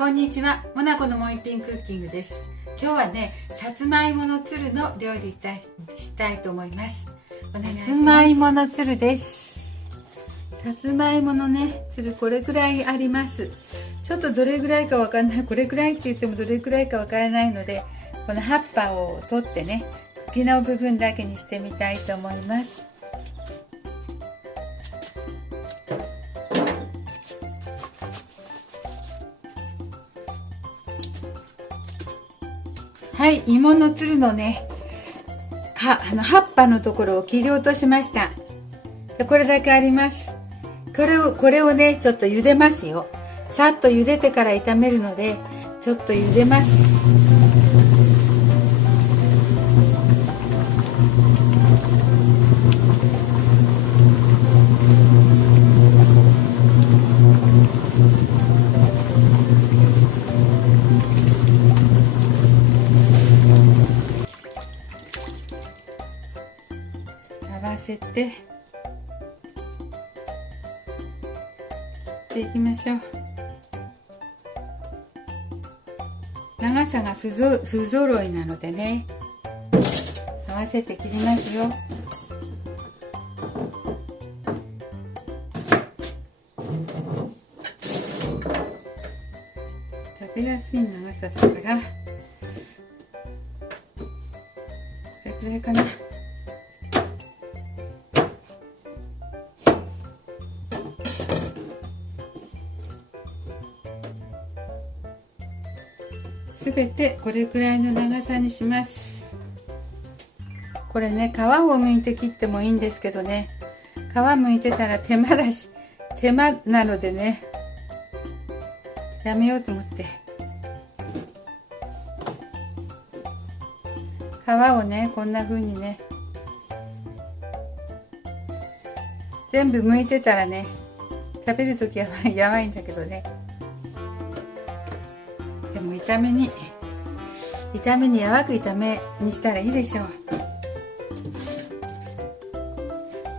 こんにちは、モナコのもう一品クッキングです。今日はね、さつまいものつるの料理したいと思います。お願いします。さつまいものつるです。さつまいものね、つるこれくらいあります。ちょっとどれぐらいかわかんない。これくらいって言ってもどれくらいかわからないので、この葉っぱを取ってね、茎の部分だけにしてみたいと思います。はい、芋のつるのね、葉っぱのところを切り落としました。でこれだけあります。これをね、ちょっと茹でますよ。さっと茹でてから炒めるので、ちょっと茹でます。合わせて切っていきましょう。長さが不揃いなのでね、合わせて切りますよ。食べやすい長さだからこれくらいかな。すべてこれくらいの長さにします。これね、皮を剥いて切ってもいいんですけどね、皮剥いてたら手間なのでね、やめようと思って、皮をね、こんな風にね、全部剥いてたらね、食べるときはやばいんだけどね、でも炒めにやわく炒めにしたらいいでしょう。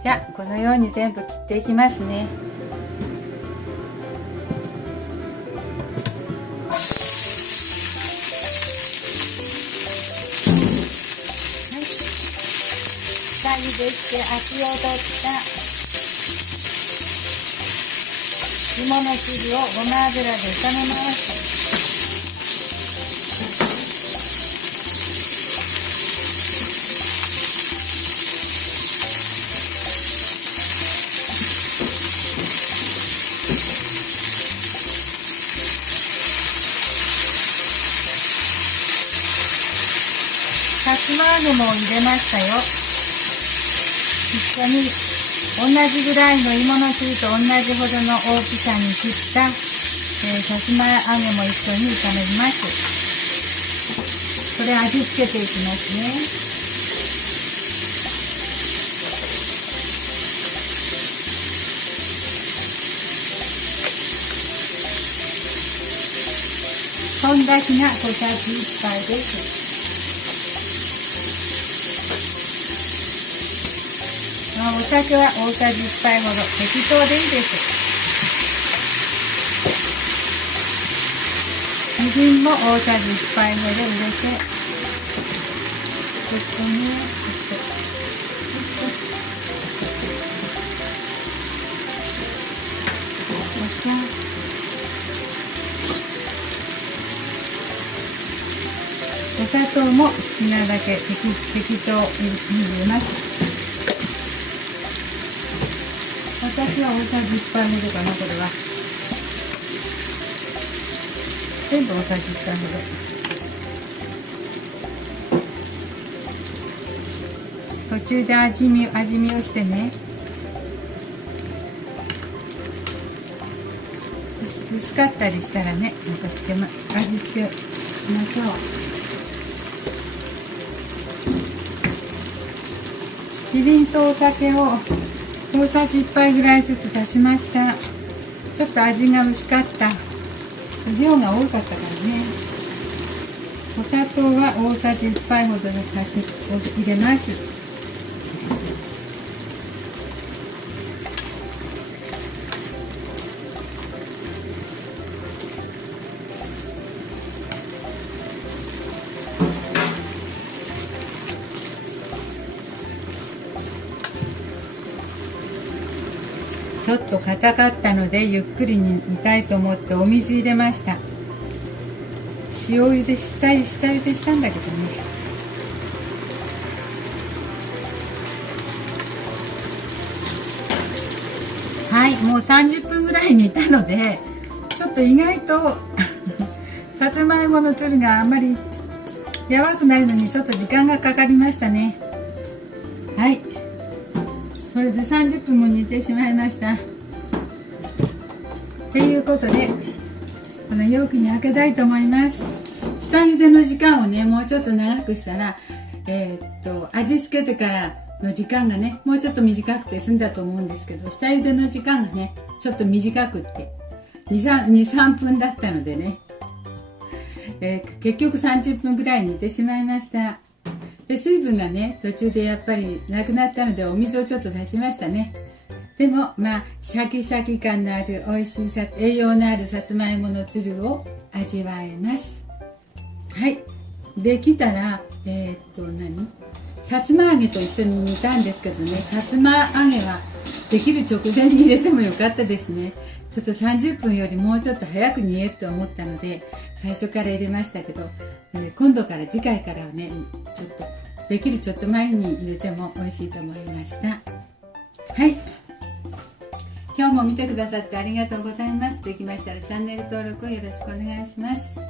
じゃあこのように全部切っていきますね。下茹でしてアクを取った芋の粒をごま油で炒めます。さつま揚げも入れましたよ。一緒に同じぐらいの芋のつると同じほどの大きさに切った、さつま揚げも一緒に炒めます。これ味付けていきますね。本だしが小さじ1杯です。お酒は大さじ1杯ほど、適当でいいです。みりんも大さじ1杯目で入れて、お砂糖も好きなだけ適当に入れます。私は大さじ1杯目かな、これは。全部大さじ1杯ほど。途中で味見をしてね。薄かったりしたらね、味付けしましょう。みりんとお酒を大さじ1杯ぐらいずつ足しました。ちょっと味が薄かった。量が多かったからね。お砂糖は大さじ1杯ほど入れます。ちょっと硬かったのでゆっくりに煮たいと思ってお水入れました。塩茹でしたり下茹でしたんだけどね。はい、もう30分ぐらい煮たので、ちょっと意外とさつまいものつるがあんまり柔らかくなるのにちょっと時間がかかりましたね。はい、それで30分も煮てしまいました。ということでこの容器に開けたいと思います。下茹での時間をねもうちょっと長くしたら、味付けてからの時間がねもうちょっと短くて済んだと思うんですけど、下茹での時間がねちょっと短くって23分だったのでね、結局30分ぐらい煮てしまいました。で水分がね途中でやっぱりなくなったのでお水をちょっと出しましたね。でもまあシャキシャキ感のある美味しい栄養のあるさつまいものつるを味わえます。はい、できたらさつま揚げと一緒に煮たんですけどね、さつま揚げはできる直前に入れてもよかったですね。ちょっと30分よりもうちょっと早く煮えると思ったので最初から入れましたけど、今度から次回からはねちょっとできるちょっと前に入れても美味しいと思いました。はい、今日も見てくださってありがとうございます。できましたらチャンネル登録をよろしくお願いします。